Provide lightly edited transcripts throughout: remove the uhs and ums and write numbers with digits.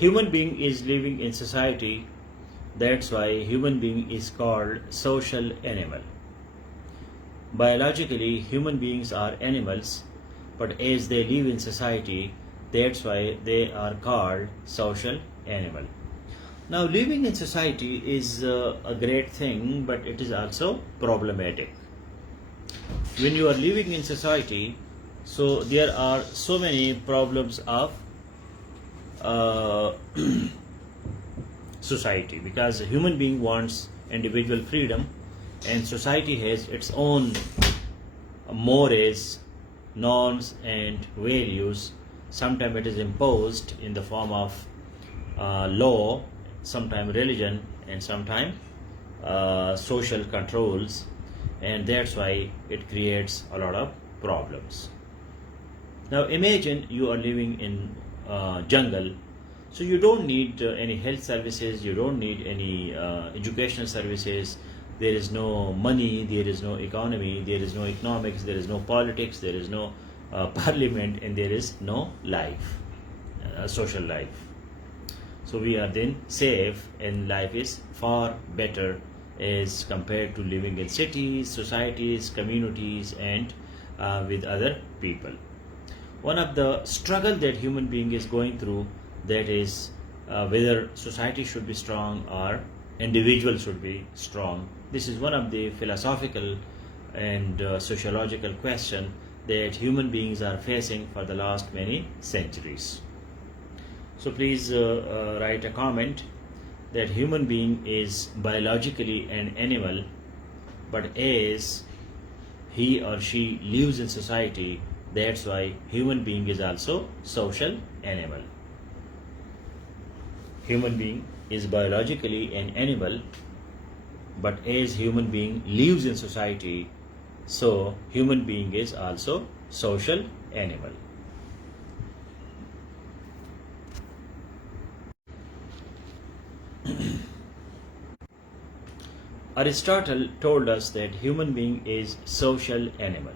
Human being is living in society. That's why human being is called social animal. Biologically, human beings are animals, but as they live in society, that's why they are called social animal. Now, living in society is a great thing, but it is also problematic. When you are living in society, so there are so many problems of uh, society, because a human being wants individual freedom, and society has its own mores, norms, and values. Sometimes it is imposed in the form of law, sometimes religion, and sometimes social controls, and that's why it creates a lot of problems. Now imagine you are living in jungle, so you don't need any health services, you don't need any educational services. There is no money, there is no economy, there is no economics, there is no politics, there is no parliament, and there is no life, social life. So we are then safe, and life is far better as compared to living in cities, societies, communities, and with other people. One of the struggle that human being is going through, that is whether society should be strong or individual should be strong. This is one of the philosophical and sociological question that human beings are facing for the last many centuries. So please write a comment that human being is biologically an animal, but as he or she lives in society, that's why human being is also social animal. Human being is biologically an animal, but as human being lives in society, so human being is also social animal. Aristotle told us that human being is social animal.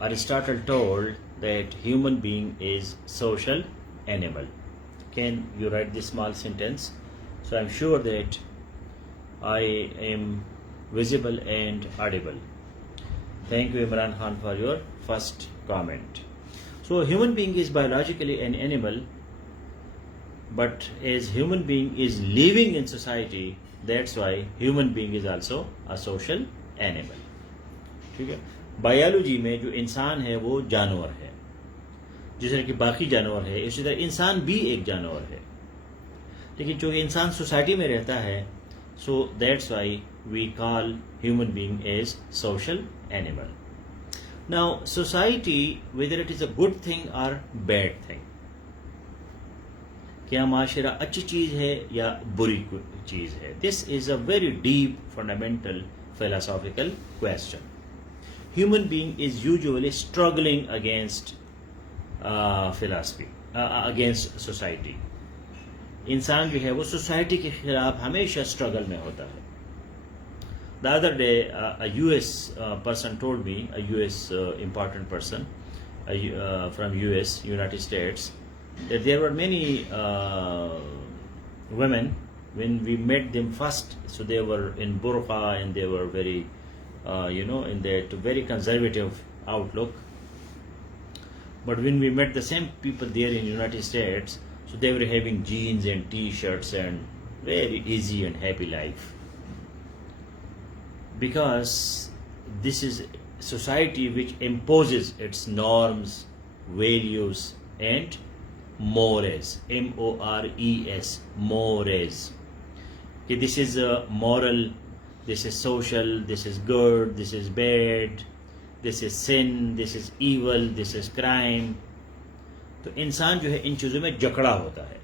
Aristotle told that human being is social animal. Can you write this small sentence? So I'm sure that I am visible and audible. Thank you, Imran Khan, for your first comment. So human being is biologically an animal, but as human being is living in society, that's why human being is also a social animal. ठीक है, biology में जो इंसान है वो जानवर है, जिस तरह कि बाकी जानवर है, इसी तरह इंसान भी एक जानवर है, लेकिन जो इंसान सोसाइटी में रहता है, so that's why we call human being as social animal. Now society, whether it is a good thing और बैड थिंग, क्या माशरा अच्छी चीज है या बुरी चीज है? This is a very deep fundamental philosophical question. Human being is usually struggling against philosophy, against society. इंसान जो है वो सोसाइटी के खिलाफ हमेशा स्ट्रगल में होता है. The other day, a US person told me, a US important person from US, United States, that there were many women, when we met them first, so they were in burqa and they were very, in that very conservative outlook. But when we met the same people there in United States, so they were having jeans and t-shirts and very easy and happy life. Because this is society which imposes its norms, values, and mores, M-O-R-E-S, mores. Okay, this is moral, this is social, this is good, this is bad, this is sin, this is evil, this is crime. तो इंसान जो है इन चीज़ों में जकड़ा होता है.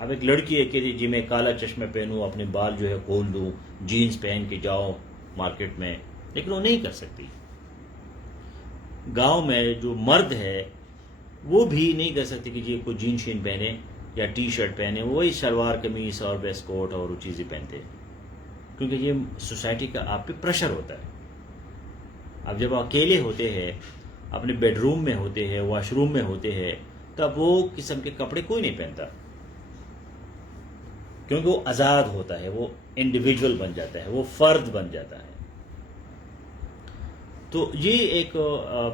अब एक लड़की है कि जी मैं काला चश्मे पहनूं, अपने बाल जो है खोल दूं, जीन्स पहन के जाओ मार्केट में, लेकिन वो नहीं कर सकती. गांव में जो मर्द है वो भी नहीं कर सकते कि जी कोई जीन शीन पहने या टी शर्ट पहने, वो वही शलवार कमीज और वेस्ट कोट और वो चीज़ें पहनते हैं, क्योंकि ये सोसाइटी का आप पे प्रेशर होता है. अब जब अकेले होते हैं, अपने बेडरूम में होते हैं, वॉशरूम में होते हैं, तो अब वो किस्म के कपड़े कोई नहीं पहनता, क्योंकि वो आज़ाद होता है, वो इंडिविजुअल बन जाता है, वो फर्द बन जाता है। तो ये एक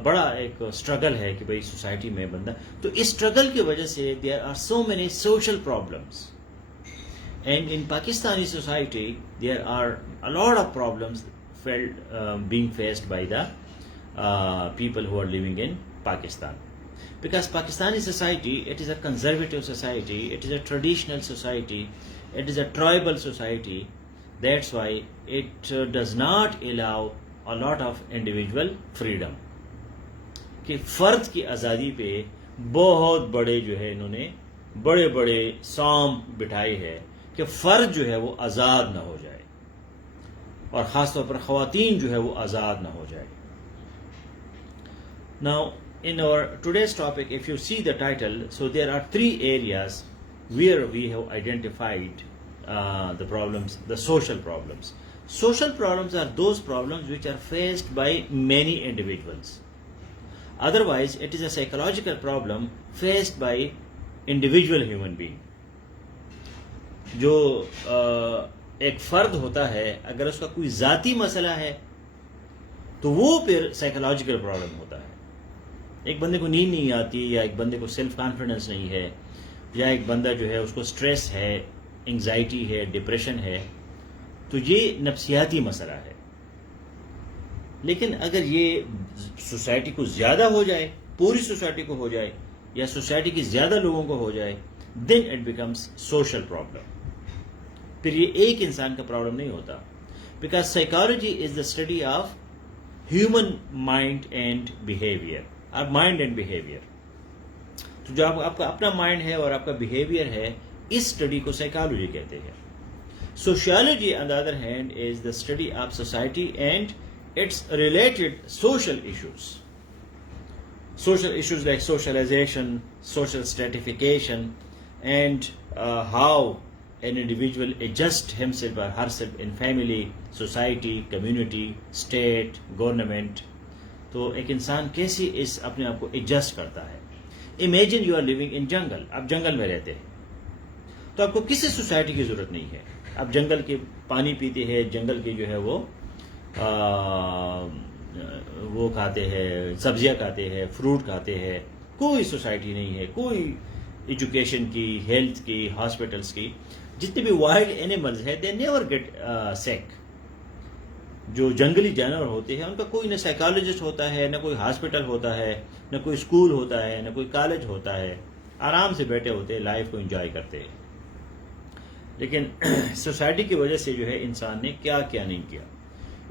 बड़ा एक स्ट्रगल है कि भाई सोसाइटी में बंदा, तो इस स्ट्रगल की वजह से there are so many social problems, and in Pakistani society there are a lot of problems being faced by the people who are living in Pakistan. Because Pakistani society, it is a conservative society, it is a traditional society, it is a tribal society. That's why it does not allow a lot of individual freedom. कि फर्द की आज़ादी पे बहुत बड़े जो है इन्होंने बड़े बड़े साम बिठाए है कि फर्द जो है वो आज़ाद ना हो जाए, और ख़ासतौर पर ख़वातीन जो है वो आज़ाद ना हो जाए। Now in our today's topic, if you see the title, so there are 3 areas where we have identified the problems, the social problems. Social problems are those problems which are faced by many individuals. Otherwise, it is a psychological problem faced by individual human being. जो एक फ़र्द होता है, अगर उसका कोई ज़ाती मसला है तो वो फिर साइकोलॉजिकल प्रॉब्लम होता है। एक बंदे को नींद नहीं आती, या एक बंदे को सेल्फ कॉन्फिडेंस नहीं है, या एक बंदा जो है उसको स्ट्रेस है, एंग्जाइटी है, डिप्रेशन है, तो ये नफ्सियाती मसला है। लेकिन अगर ये सोसाइटी को ज़्यादा हो जाए, पूरी सोसाइटी को हो जाए, या सोसाइटी के ज़्यादा लोगों को हो जाए, then it becomes social problem. फिर ये एक इंसान का प्रॉब्लम नहीं होता, because psychology is the study of human mind and behaviour, और माइंड एंड बिहेवियर। तो जो आपका अपना माइंड है और आपका बिहेवियर है, इस स्टडी को साइकोलॉजी कहते हैं। Sociology on the other hand is the study of society and it's related social issues, social issues like socialization, social stratification, and how an individual adjusts himself or herself in family, society, community, state, government. तो एक इंसान कैसे इस अपने आप को adjust करता है। Imagine you are living in jungle, आप जंगल में रहते हैं, तो आपको किसी सोसाइटी की जरूरत नहीं है। आप जंगल के पानी पीते हैं, जंगल के जो है वो खाते हैं, सब्जियां खाते हैं, फ्रूट खाते हैं, कोई सोसाइटी नहीं है, कोई एजुकेशन की, हेल्थ की, हॉस्पिटल्स की। जितने भी वाइल्ड एनिमल्स हैं दे नेवर गेट सिक। जो जंगली जानवर होते हैं उनका कोई न साइकोलॉजिस्ट होता है, न कोई हॉस्पिटल होता है, न कोई स्कूल होता है, न कोई कॉलेज होता है, आराम से बैठे होते हैं, लाइफ को एंजॉय करते हैं। लेकिन सोसाइटी की वजह से जो है इंसान ने क्या क्या नहीं किया।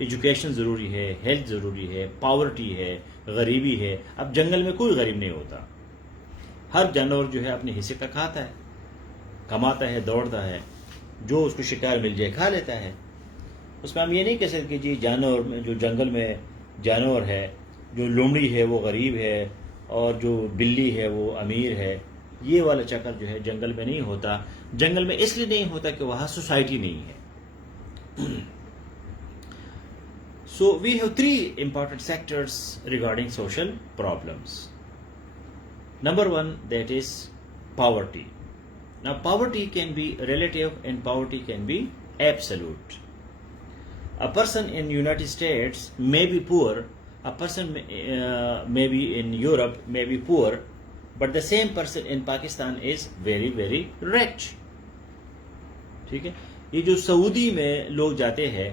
एजुकेशन ज़रूरी है, हेल्थ ज़रूरी है, पावर्टी है, गरीबी है। अब जंगल में कोई गरीब नहीं होता, हर जानवर जो है अपने हिस्से का खाता है, कमाता है, दौड़ता है, जो उसको शिकार मिल जाए खा लेता है। उसमें हम ये नहीं कह सकते कि जी जानवर में, जो जंगल में जानवर है, जो लोमड़ी है वो गरीब है और जो बिल्ली है वो अमीर है। ये वाला चक्कर जो है जंगल में नहीं होता। जंगल में इसलिए नहीं होता कि वहाँ सोसाइटी नहीं है। So we have 3 important sectors regarding social problems. Number 1, that is poverty. Now poverty can be relative and poverty can be absolute. A person in United States may be poor, a person may be in Europe may be poor, but the same person in Pakistan is very very rich. ठीक है, ये जो Saudi में लोग जाते हैं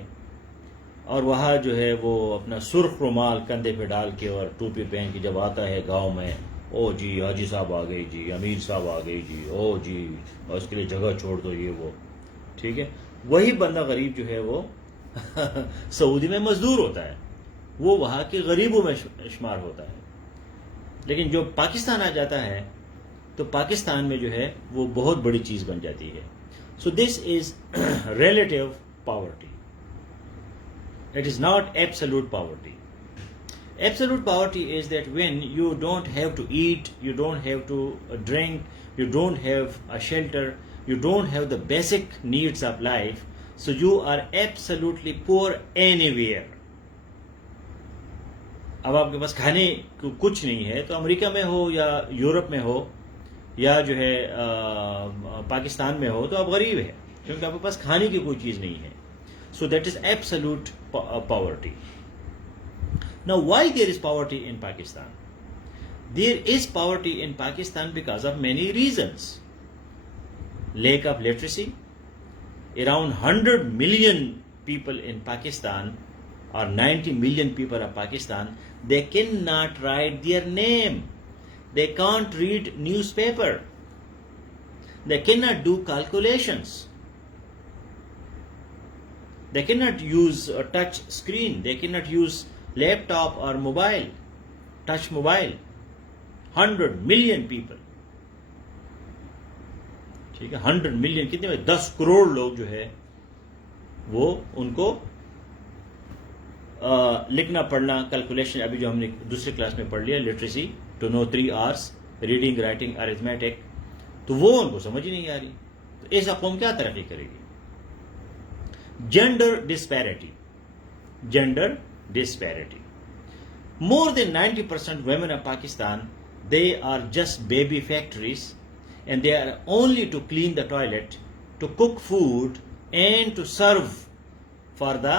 और वहाँ जो है वो अपना सुर्ख रुमाल कंधे पे डाल के और टोपी पहन के जब आता है गांव में, ओ जी हाजी साहब आ गए जी, अमीर साहब आ गए जी, ओ जी, और उसके लिए जगह छोड़ दो, ये वो, ठीक है। वही बंदा गरीब जो है वो सऊदी में मजदूर होता है, वो वहाँ के गरीबों में शुमार होता है। लेकिन जो पाकिस्तान आ जाता है तो पाकिस्तान में जो है वो बहुत बड़ी चीज़ बन जाती है। So this is relative poverty, it is not absolute poverty. Absolute poverty is that when you don't have to eat, you don't have to drink, you don't have a shelter, you don't have the basic needs of life, so you are absolutely poor anywhere. अब आपके पास खाने को कुछ नहीं है, तो America में हो या यूरोप में हो, या जो है पाकिस्तान में हो तो आप गरीब हैं, क्योंकि आपके पास खाने की कोई चीज़ नहीं है. So that is absolute poverty. Now why there is poverty in Pakistan? There is poverty in Pakistan because of many reasons. Lack of literacy. Around 100 million people in Pakistan, or 90 million people of Pakistan, they cannot write their name. They can't read newspaper. They cannot do calculations. They cannot use a touch screen. They cannot use laptop or mobile, touch mobile. 100 million people. ठीक है, 100 million कितने में 10 करोड़ लोग जो है वो उनको लिखना पढ़ना कैलकुलेशन, अभी जो हमने दूसरी क्लास में पढ़ लिया, literacy to know 3 R's, reading writing arithmetic, तो वो उनको समझ ही नहीं आ रही. तो ऐसा कौम क्या तरक्की करेगी? Gender disparity. Gender disparity. More than 90% women of Pakistan, they are just baby factories, and they are only to clean the toilet, to cook food, and to serve for the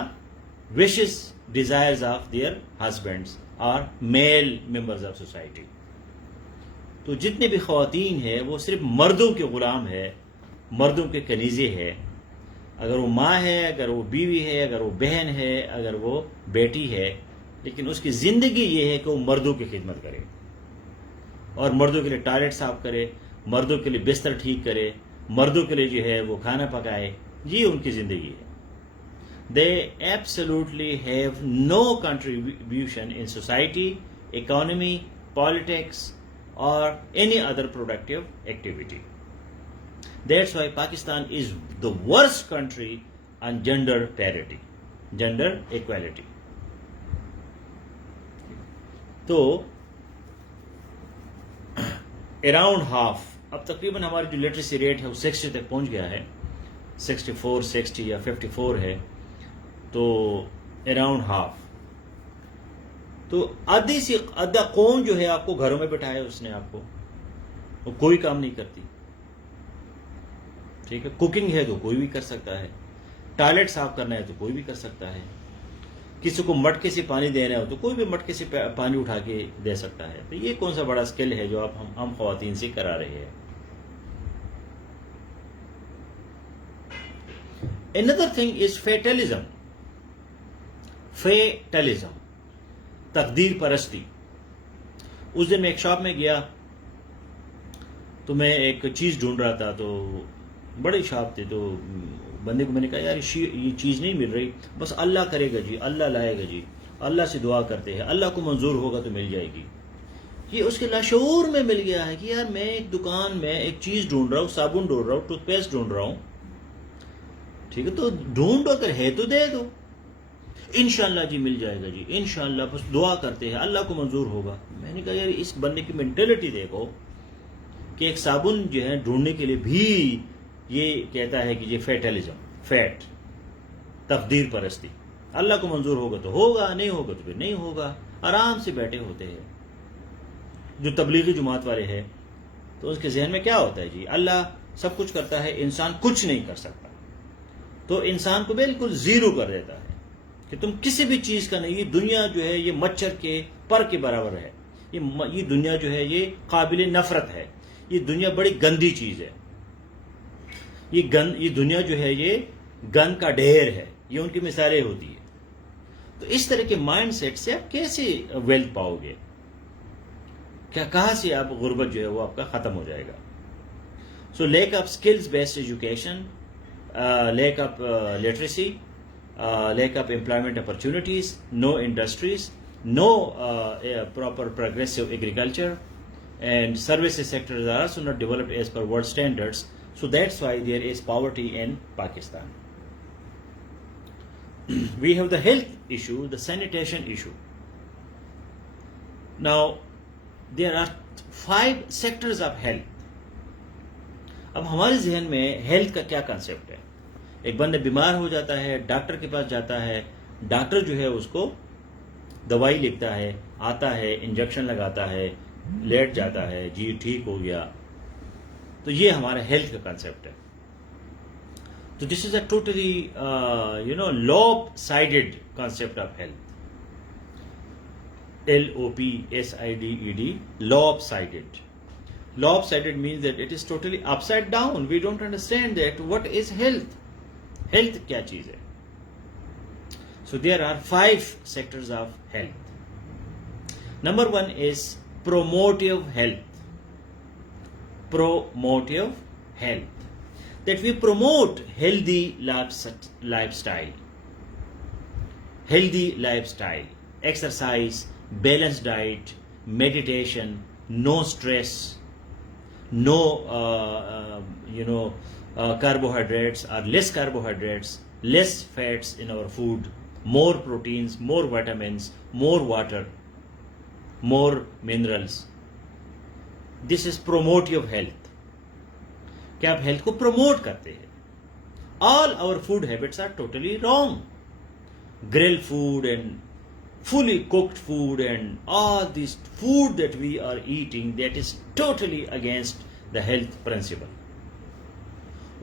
wishes, desires of their husbands or male members of society. तो जितने भी ख़वातीन है वो सिर्फ मर्दों के ग़ुलाम है, मर्दों के कनीज़े है. अगर वो माँ है, अगर वो बीवी है, अगर वो बहन है, अगर वो बेटी है, लेकिन उसकी ज़िंदगी ये है कि वो मर्दों की खिदमत करे और मर्दों के लिए टॉयलेट साफ करे, मर्दों के लिए बिस्तर ठीक करे, मर्दों के लिए जो है वो खाना पकाए. ये उनकी ज़िंदगी है. They absolutely have no contribution in society, economy, politics और any other productive activity. That's why Pakistan is the worst country on gender parity, gender equality. तो अराउंड हाफ, अब तकरीबन हमारी जो लिटरेसी रेट है वो 60 तक पहुंच गया है, 64, 60 या 54 है. तो अराउंड हाफ, तो आधी से आधा कौम जो है आपको घरों में बिठाया उसने, आपको वो कोई काम नहीं करती. ठीक है, कुकिंग है तो कोई भी कर सकता है, टॉयलेट साफ करना है तो कोई भी कर सकता है, किसी को मटके से पानी देना हो तो कोई भी मटके से पानी उठा के दे सकता है. तो ये कौन सा बड़ा स्किल है जो आप हम ख़वातीन से करा रहे हैं? Another thing is fatalism. Fatalism, तकदीर परस्ती. उस दिन मैं एक शॉप में गया तो मैं एक चीज़ ढूंढ रहा था, तो बड़ी शॉप थी. तो बंदे को मैंने कहा यार ये चीज़ नहीं मिल रही, बस अल्लाह करेगा जी, अल्लाह लाएगा जी, अल्लाह से दुआ करते हैं, अल्लाह को मंजूर होगा तो मिल जाएगी. ये उसके लाशूर में मिल गया है कि यार मैं एक दुकान में एक चीज़ ढूंढ रहा हूँ, साबुन ढूंढ रहा हूँ, टूथपेस्ट ढूंढ रहा हूँ. ठीक है, तो ढूंढो, अगर है तो दे दो, इंशाल्लाह जी मिल जाएगा जी, इंशाल्लाह, बस दुआ करते हैं, अल्लाह को मंजूर होगा. मैंने कहा यार इस बंदे की मेंटेलिटी देखो कि एक साबुन जो है ढूंढने के लिए भी ये कहता है कि ये फैटलिज्म, फैट, तकदीर परस्ती. अल्लाह को मंजूर होगा तो होगा, नहीं होगा तो फिर नहीं होगा. आराम से बैठे होते हैं. जो तबलीगी जुमात वाले हैं तो उसके जहन में क्या होता है जी, अल्लाह सब कुछ करता है, इंसान कुछ नहीं कर सकता. तो इंसान को बिल्कुल जीरो कर देता है कि तुम किसी भी चीज का नहीं. ये दुनिया जो है ये मच्छर के पर के बराबर है. ये दुनिया जो है ये काबिल नफरत है. ये दुनिया बड़ी गंदी चीज है. ये दुनिया जो है ये गंद का ढेर है. ये उनकी मिसालें होती है. तो इस तरह के माइंड सेट से आप कैसे वेल्थ पाओगे? क्या कहां से आप गुर्बत जो है वो आपका खत्म हो जाएगा? So lack of skills based education, lack of literacy, lack of employment opportunities, no industries, no proper progressive agriculture, and services sectors are also not developed as per world standards. So that's why there is poverty in Pakistan. We have the health issue, the sanitation issue. Now, there are 5 sectors of health. अब हमारे जहन में health का क्या concept है? एक बंदा बीमार हो जाता है, डॉक्टर के पास जाता है, डॉक्टर जो है उसको दवाई लिखता है, आता है, इंजेक्शन लगाता है, लेट जाता है, जी ठीक हो गया. तो ये हमारा हेल्थ का कंसेप्ट है. So this is a totally, lopsided concept of health. Lopsided, lopsided. Lopsided means that it is totally upside down. We don't understand that what is health. Health क्या चीज है? So there are 5 sectors of health. Number 1 is promotive health. Promotive health. That we promote healthy lifestyle. Healthy lifestyle. Exercise, balanced diet, meditation, no stress, no carbohydrates or less carbohydrates, less fats in our food, more proteins, more vitamins, more water, more minerals. This is promotive health. क्या आप health को promote करते हैं? All our food habits are totally wrong. Grilled food and fully cooked food and all this food that we are eating, that is totally against the health principle.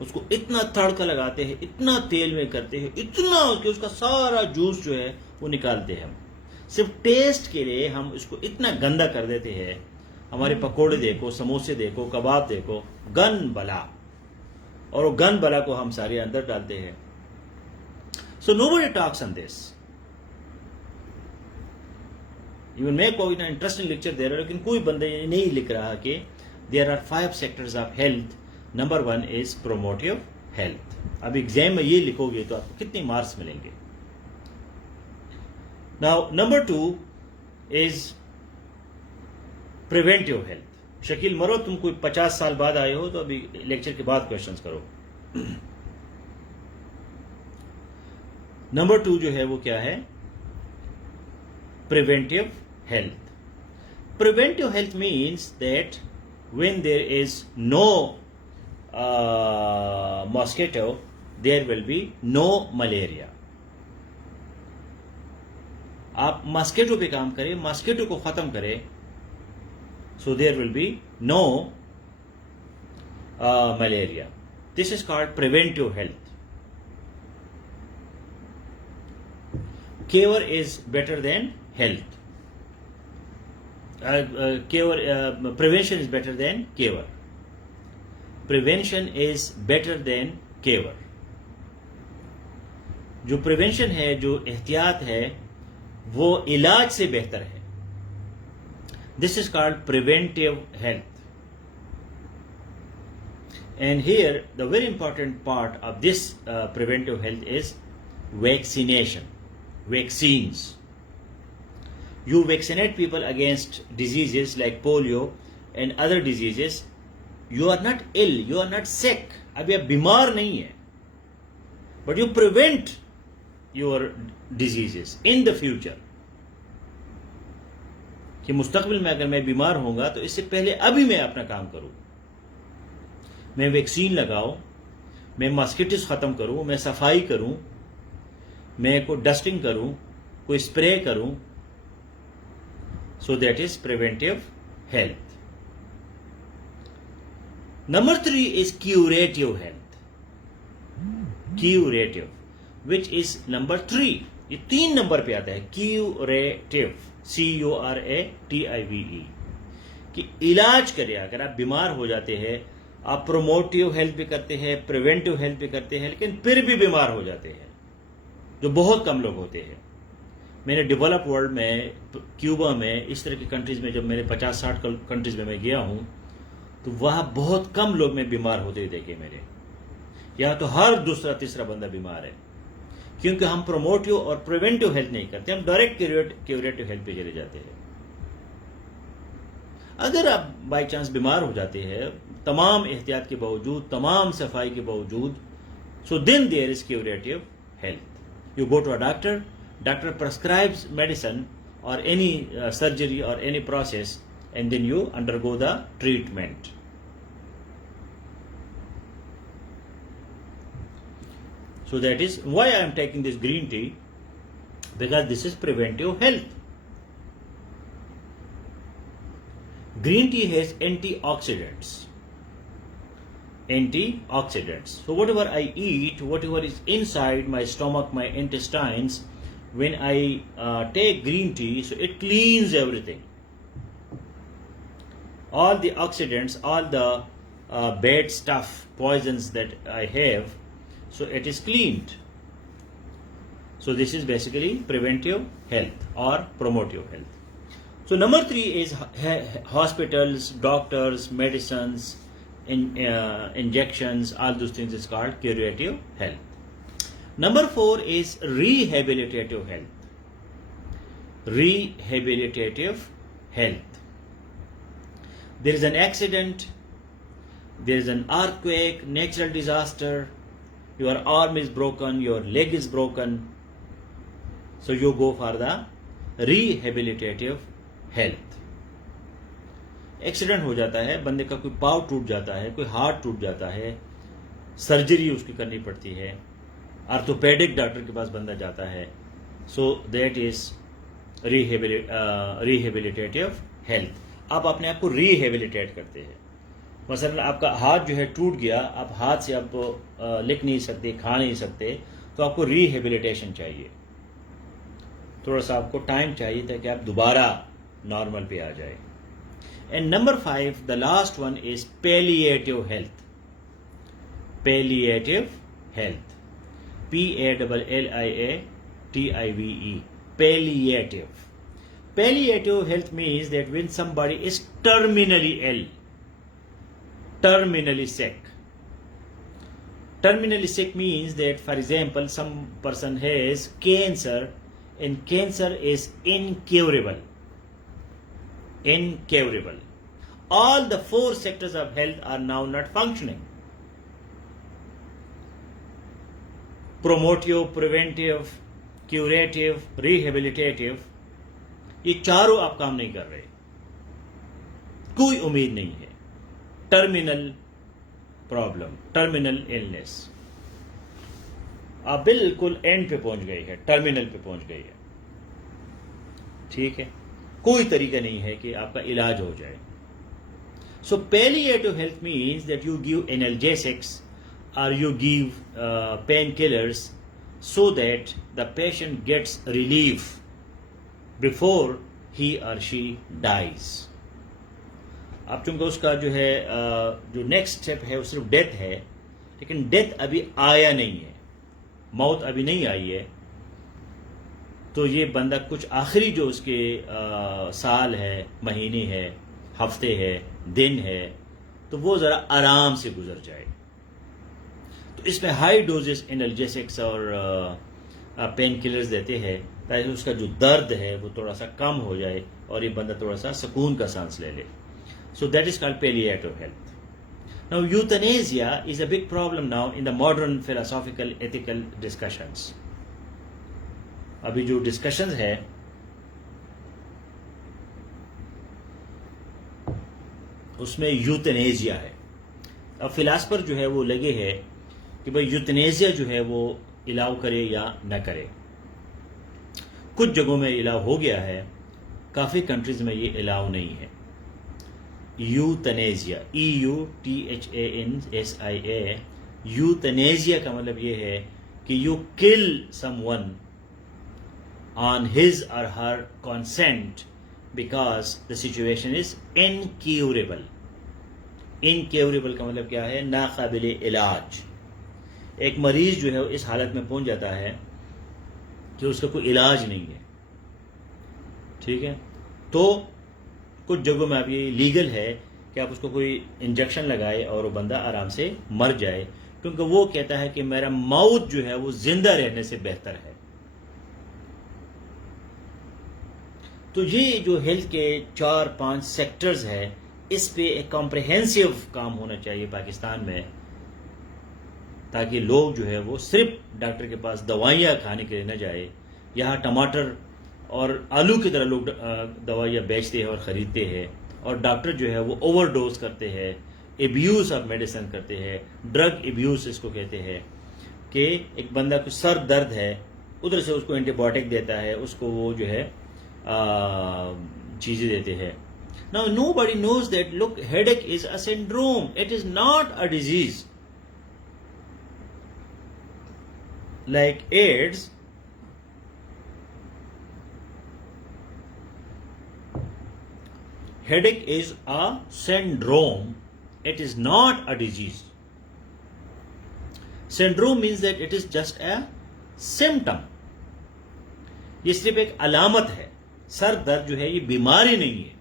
उसको इतना तड़का लगाते हैं, इतना तेल में करते हैं, इतना उसका सारा जूस जो है वो निकालते हैं. हम सिर्फ टेस्ट के लिए हम इसको इतना गंदा कर देते हैं. हमारे पकोड़े देखो, समोसे देखो, कबाब देखो, गन बला, और वो गन बला को हम सारे अंदर डालते हैं. So nobody talks on this. Even मैं कोई ना इंटरेस्टिंग लेक्चर दे रहा हूं, लेकिन कोई बंदे नहीं लिख रहा कि there are 5 sectors of health. Number 1 is promotive health. अब एग्जाम में ये लिखोगे तो आपको कितने मार्क्स मिलेंगे? Now number 2 is preventive health. Shakeel मरो, तुम कोई 50 साल बाद आए हो तो अभी लेक्चर के बाद क्वेश्चंस करो. नंबर 2 जो है वो क्या है? Preventive health. Preventive health means that when there is no mosquito there will be no malaria. आप मॉस्किटो पे काम करें, मॉस्किटो को खत्म करें, so there will be no malaria. This is called preventive health. Cure is better than health. Prevention is better than cure. Prevention is better than cure. जो prevention है, जो एहतियात है, वो इलाज से बेहतर है. This is called preventive health. And here, the very important part of this preventive health is vaccination. Vaccines. You vaccinate people against diseases like polio and other diseases. You are not ill, you are not sick. अभी आप बीमार नहीं है. But you prevent your diseases in the future. कि मुस्तकबिल में अगर मैं बीमार होऊंगा तो इससे पहले अभी मैं अपना काम करूं. मैं वैक्सीन लगाऊं, मैं मॉस्किटोस खत्म करूं, मैं सफाई करूं, मैं कोई डस्टिंग करूं, कोई स्प्रे करूं. सो that is preventive health. Number 3 is curative health. Curative which is number 3. ये 3 नंबर पे आता है. क्यूरेटिव, CURATIVE, कि इलाज करे. अगर आप बीमार हो जाते हैं, आप प्रोमोटिव हेल्थ भी करते हैं, प्रिवेंटिव हेल्थ भी करते हैं, लेकिन फिर भी बीमार हो जाते हैं, जो बहुत कम लोग होते हैं. मैंने डेवलप वर्ल्ड में, क्यूबा में, इस तरह की कंट्रीज में जब मैंने 50-60 कंट्रीज में मैं गया हूं, तो वहां बहुत कम लोग में बीमार होते ही देखे मेरे. यहां तो हर दूसरा तीसरा बंदा बीमार है, क्योंकि हम प्रोमोटिव और प्रिवेंटिव हेल्थ नहीं करते, हम डायरेक्ट क्यूरेटिव हेल्थ पे चले जाते हैं. अगर आप बाई चांस बीमार हो जाते हैं, तमाम एहतियात के बावजूद, तमाम सफाई के बावजूद, so then there is curative health. You go to a doctor, doctor prescribes medicine और एनी सर्जरी और any process, and then you undergo the treatment. So that is why I am taking this green tea, because this is preventive health. Green tea has antioxidants. antioxidants. So whatever I eat, whatever is inside my stomach, my intestines, when I take green tea, so it cleans everything. All the oxidants, all the bad stuff, poisons that I have, so it is cleaned. So this is basically preventive health or promotive health. So number 3 is hospitals, doctors, medicines, injections, all those things is called curative health. Number 4 is rehabilitative health. Rehabilitative health. There is an accident, there is an earthquake, natural disaster, your arm is broken, your leg is broken, so you go for the rehabilitative health. Accident हो जाता है, बंदे का कोई पाँव टूट जाता है, कोई हाथ टूट जाता है, सर्जरी उसकी करनी पड़ती है, आर्थोपेडिक डॉक्टर के पास बंदा जाता है, so that is rehabilitative health. आप अपने आप को रिहेबिलिटेट करते हैं. मसलन आपका हाथ जो है टूट गया, आप हाथ से आप लिख नहीं सकते, खा नहीं सकते, तो आपको रिहेबिलिटेशन चाहिए, थोड़ा सा आपको टाइम चाहिए ताकि आप दोबारा नॉर्मल पे आ जाए. And number 5, the last one is palliative health. Palliative health, PALLIATIVE, palliative. Palliative health means that when somebody is terminally ill, terminally sick. Terminally sick means that, for example, some person has cancer and cancer is incurable. Incurable. All the 4 sectors of health are now not functioning. Promotive, preventive, curative, rehabilitative, ये चारों आप काम नहीं कर रहे, कोई उम्मीद नहीं है. टर्मिनल प्रॉब्लम, टर्मिनल इलनेस, आप बिल्कुल एंड पे पहुंच गए हैं, टर्मिनल पे पहुंच गए हैं. ठीक है, कोई तरीका नहीं है कि आपका इलाज हो जाए. So palliative health means that you give analgesics or you give painkillers so that the patient gets relief before he or she dies. अब चूंकि उसका जो है जो नेक्स्ट स्टेप है वो सिर्फ डेथ है, लेकिन डेथ अभी आया नहीं है, मौत अभी नहीं आई है, तो ये बंदा कुछ आखिरी जो उसके साल है, महीने है, हफ्ते है, दिन है, तो वो ज़रा आराम से गुजर जाए. तो इसमें हाई डोजेस एनाल्जेसिक्स और पेन किलर्स देते हैं ताकि उसका जो दर्द है वो थोड़ा सा कम हो जाए और ये बंदा थोड़ा सा सुकून का सांस ले ले. सो that is called palliative health. Now euthanasia is a big problem now in the modern philosophical ethical discussions. अभी जो डिस्कशंस है उसमें यूथनेसिया है. अब फिलासफर जो है वो लगे हैं कि भाई यूथनेसिया जो है वो इलाव करे या न करे. कुछ जगहों में इलाव हो गया है, काफ़ी कंट्रीज में ये इलाव नहीं है. यूथनेसिया, EUTHANSIA, यूथनेसिया का मतलब ये है कि you kill someone on his or her consent because the situation is incurable. Incurable का मतलब क्या है? नाकाबिले इलाज. एक मरीज जो है इस हालत में पहुंच जाता है कि उसका कोई इलाज नहीं है. ठीक है, तो कुछ जगहों में अब ये लीगल है कि आप उसको कोई इंजेक्शन लगाए और वो बंदा आराम से मर जाए, क्योंकि वो कहता है कि मेरा मौत जो है वो जिंदा रहने से बेहतर है. तो ये जो हेल्थ के 4-5 सेक्टर्स है, इस पे एक कॉम्प्रिहेंसिव काम होना चाहिए पाकिस्तान में, ताकि लोग जो है वो सिर्फ डॉक्टर के पास दवाइयाँ खाने के लिए न जाए. यहाँ टमाटर और आलू की तरह लोग दवाइयाँ बेचते हैं और ख़रीदते हैं, और डॉक्टर जो है वो ओवरडोज करते हैं, एब्यूज़ ऑफ मेडिसिन करते हैं, ड्रग एब्यूज़ इसको कहते हैं. कि एक बंदा को सर दर्द है, उधर से उसको एंटीबायोटिक देता है, उसको वो जो है चीज़ें देते हैं, Now nobody knows that, look, headache is a syndrome, it is not a disease. Like AIDS, headache is a syndrome, it is not a disease. Syndrome means that it is just a symptom. ये सिर्फ एक अलामत है. Sir दर्द जो है ये बीमारी नहीं है.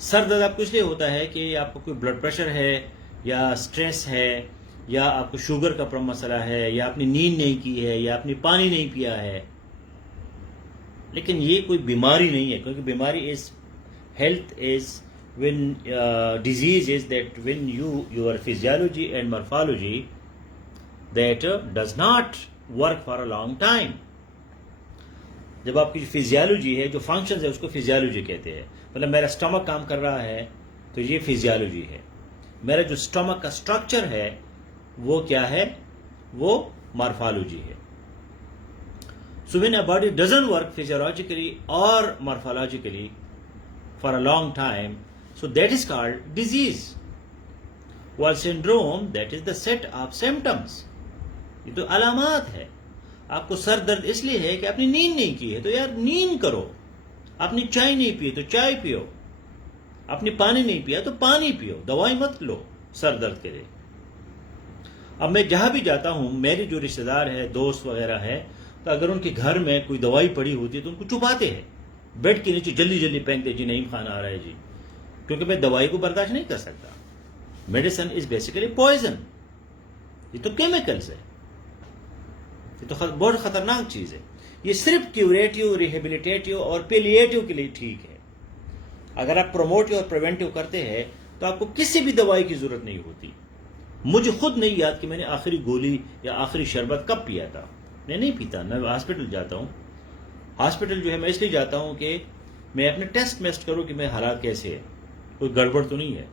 सर दर्द आपको इसलिए होता है कि आपको कोई ब्लड प्रेशर है, या स्ट्रेस है, या आपको शुगर का मसला है, या आपने नींद नहीं की है, या आपने पानी नहीं पिया है. लेकिन ये कोई बीमारी नहीं है, क्योंकि बीमारी is, health is, when disease is that when your physiology and morphology that does not work for a long time. जब आपकी फिजियोलॉजी है, जो फंक्शंस है, उसको फिजियोलॉजी कहते हैं. मतलब मेरा स्टमक काम कर रहा है तो ये फिजियोलॉजी है. मेरा जो स्टमक का स्ट्रक्चर है वो क्या है, वो मॉर्फोलॉजी है. So when a body doesn't work physiologically or morphologically for a long time, so that is called disease. While syndrome, that is the set of symptoms. ये तो अलामात है. आपको सर दर्द इसलिए है कि आपने नींद नहीं की है, तो यार नींद करो. आपने चाय नहीं पी तो चाय पियो. आपने पानी नहीं पिया तो पानी पियो. दवाई मत लो सर दर्द के लिए. अब मैं जहां भी जाता हूं, मेरे जो रिश्तेदार है, दोस्त वगैरह है, तो अगर उनके घर में कोई दवाई पड़ी होती है तो उनको छुपाते हैं. बेड के नीचे जल्दी जल्दी फेंकते, जी नहीं खाना आ रहा है जी, क्योंकि मैं दवाई को बर्दाश्त नहीं कर सकता. Medicine is basically poison. ये तो केमिकल्स है, ये तो बहुत खतरनाक चीज है. ये सिर्फ क्यूरेटिव, रिहेबिलिटेटिव और पेलिएटिव के लिए ठीक है. अगर आप प्रोमोटिव और प्रिवेंटिव करते हैं तो आपको किसी भी दवाई की जरूरत नहीं होती. मुझे खुद नहीं याद कि मैंने आखिरी गोली या आखिरी शरबत कब पिया था. मैं नहीं पीता. मैं हॉस्पिटल जाता हूं. हॉस्पिटल जो है मैं इसलिए जाता हूं कि मैं अपने टेस्ट करूं कि मेरे हालात कैसे है, कोई गड़बड़ तो नहीं है.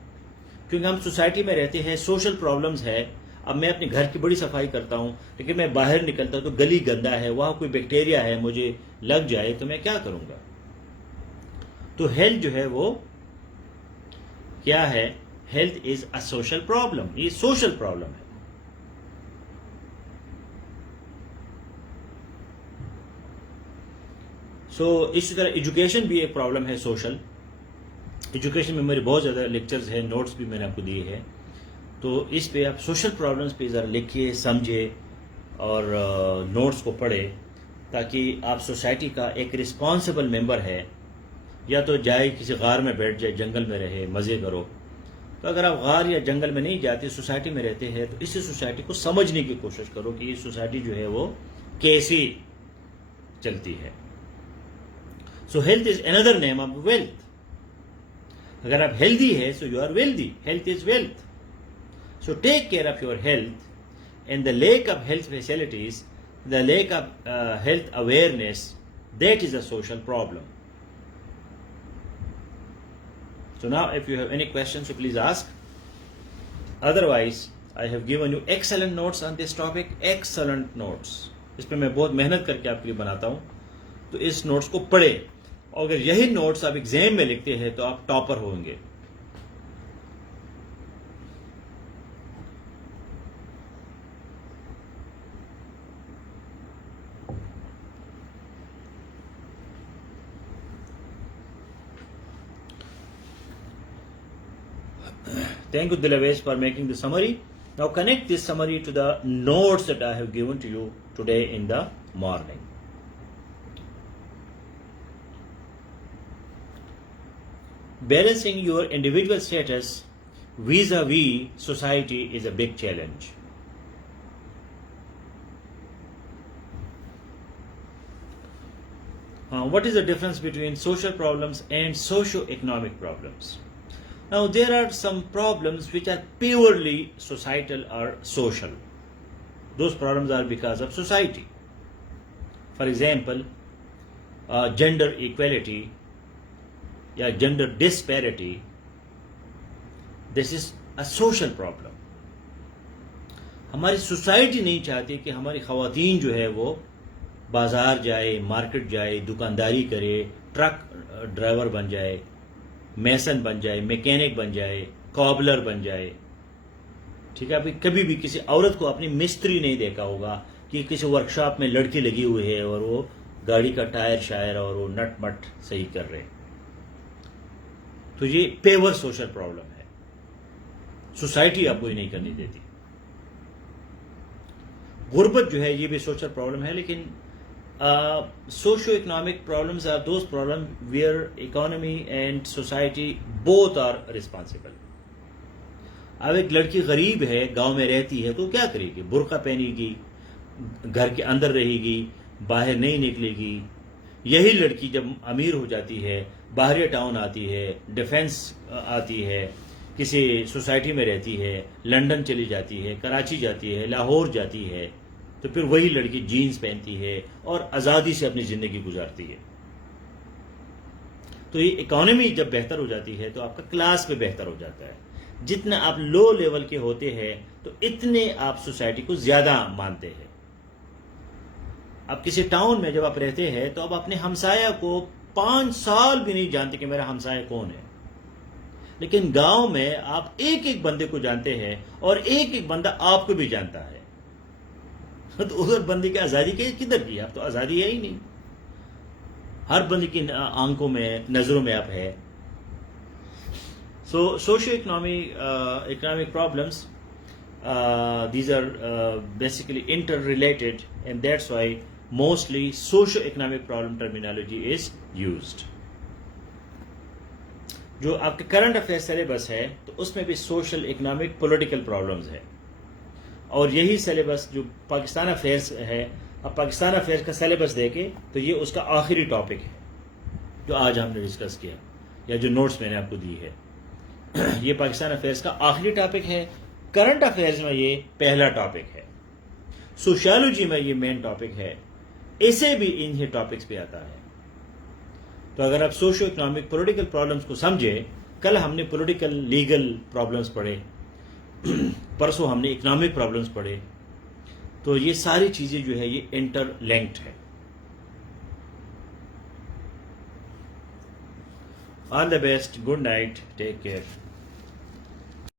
क्योंकि हम सोसाइटी में रहते हैं, सोशल प्रॉब्लम्स है. अब मैं अपने घर की बड़ी सफाई करता हूं, लेकिन मैं बाहर निकलता हूं तो गली गंदा है, वहां कोई बैक्टीरिया है, मुझे लग जाए तो मैं क्या करूंगा. तो हेल्थ जो है वो क्या है, health is a social problem. ये सोशल प्रॉब्लम है. इसी तरह एजुकेशन भी एक प्रॉब्लम है सोशल. एजुकेशन में मेरे बहुत ज़्यादा लेक्चर्स हैं, नोट्स भी मैंने आपको दिए हैं. तो इस पे आप सोशल प्रॉब्लम्स पे ज़रा लिखिए, समझे और नोट्स को पढ़े, ताकि आप सोसाइटी का एक रिस्पॉन्सिबल मेंबर है. या तो जाए किसी गार में बैठ जाए, जंगल में रहे, मज़े करो. तो अगर आप गार या जंगल में नहीं जाते, सोसाइटी में रहते हैं, तो इसी सोसाइटी को समझने की कोशिश करो कि ये सोसाइटी जो है वो कैसी चलती है. So health is another name of wealth. अगर आप हेल्दी है so you are wealthy. Health is wealth. So take care of your health. And the lack of health facilities, the lack of health awareness, that is a social problem. So now if you have any questions, so please ask. Otherwise, I have given you excellent notes on this topic. Excellent notes. इस पे मैं बहुत मेहनत करके आपके लिए बनाता हूँ. तो इस नोट्स को पढ़े, और अगर यही नोट्स आप एग्जाम में लिखते हैं तो आप टॉपर होंगे. Thank you, Dilavesh, for making the summary. Now connect this summary to the notes that I have given to you today in the morning. Balancing your individual status vis-a-vis society is a big challenge. What is the difference between social problems and socio-economic problems? Now, there are some problems which are purely societal or social. Those problems are because of society. For example, gender equality, gender disparity. This is a social problem. हमारी society नहीं चाहती कि हमारी ख़वातीन जो है वो बाजार जाए, मार्केट जाए, दुकानदारी करे, ट्रक ड्राइवर बन जाए, मैसन बन जाए, मैकेनिक बन जाए, कॉबलर बन जाए। ठीक है, अभी कभी भी किसी औरत को अपनी मिस्त्री नहीं देखा होगा कि किसी वर्कशॉप में लड़की लगी हुई है और वो गाड़ी का टायर शायर और वो नट मट सही कर रहे हैं। तो ये पेवर सोशल प्रॉब्लम है, सोसाइटी आपको ये नहीं करनी देती। गुर्बत जो है ये भी सोशल प्रॉब्लम है, लेकिन socio economic problems are those problem where economy and society both are responsible. अब एक लड़की गरीब है, गांव में रहती है, तो क्या करेगी? बुर्का पहनेगी, घर के अंदर रहेगी, बाहर नहीं निकलेगी। यही लड़की जब अमीर हो जाती है, बाहरी टाउन आती है, डिफेंस आती है, किसी सोसाइटी में रहती है, लंदन चली जाती है, कराची जाती है, लाहौर जाती है, तो फिर वही लड़की जीन्स पहनती है और आज़ादी से अपनी ज़िंदगी गुजारती है। तो ये इकोनॉमी जब बेहतर हो जाती है तो आपका क्लास भी बेहतर हो जाता है। जितना आप लो लेवल के होते हैं तो इतने आप सोसाइटी को ज़्यादा मानते हैं। अब किसी टाउन में जब आप रहते हैं तो अब अपने हमसाया को 5 साल भी नहीं जानते कि मेरा हमसाया कौन है, लेकिन गांव में आप एक एक बंदे को जानते हैं और एक एक बंदा आपको भी जानता है। तो उधर बंदे की आज़ादी किधर की? आप तो आज़ादी है ही नहीं, हर बंदे की आंखों में, नज़रों में आप है। So socio-economic problems, these are basically interrelated, and that's why mostly socio-economic problem terminology is used. जो आपके करंट अफेयर सिलेबस है तो उसमें भी सोशल, इकोनॉमिक, पॉलिटिकल प्रॉब्लम्स है, और यही सिलेबस जो पाकिस्तान अफेयर्स है, अब पाकिस्तान अफेयर्स का सिलेबस देखे तो ये उसका आखिरी टॉपिक है जो आज हमने डिस्कस किया, या जो नोट्स मैंने आपको दी है। ये पाकिस्तान अफेयर्स का आखिरी टॉपिक है, करंट अफेयर्स में ये पहला टॉपिक है, सोशियोलॉजी में ये मेन टॉपिक है, इसे भी इन्हीं टॉपिक्स पे आता है। तो अगर आप सोशो इकोनॉमिक पॉलिटिकल प्रॉब्लम्स को समझे, कल हमने पॉलिटिकल लीगल प्रॉब्लम्स पढ़े, परसों हमने इकोनॉमिक प्रॉब्लम्स पढ़े, तो ये सारी चीजें जो है ये इंटरलिंक्ड है। All the best, good night, take care.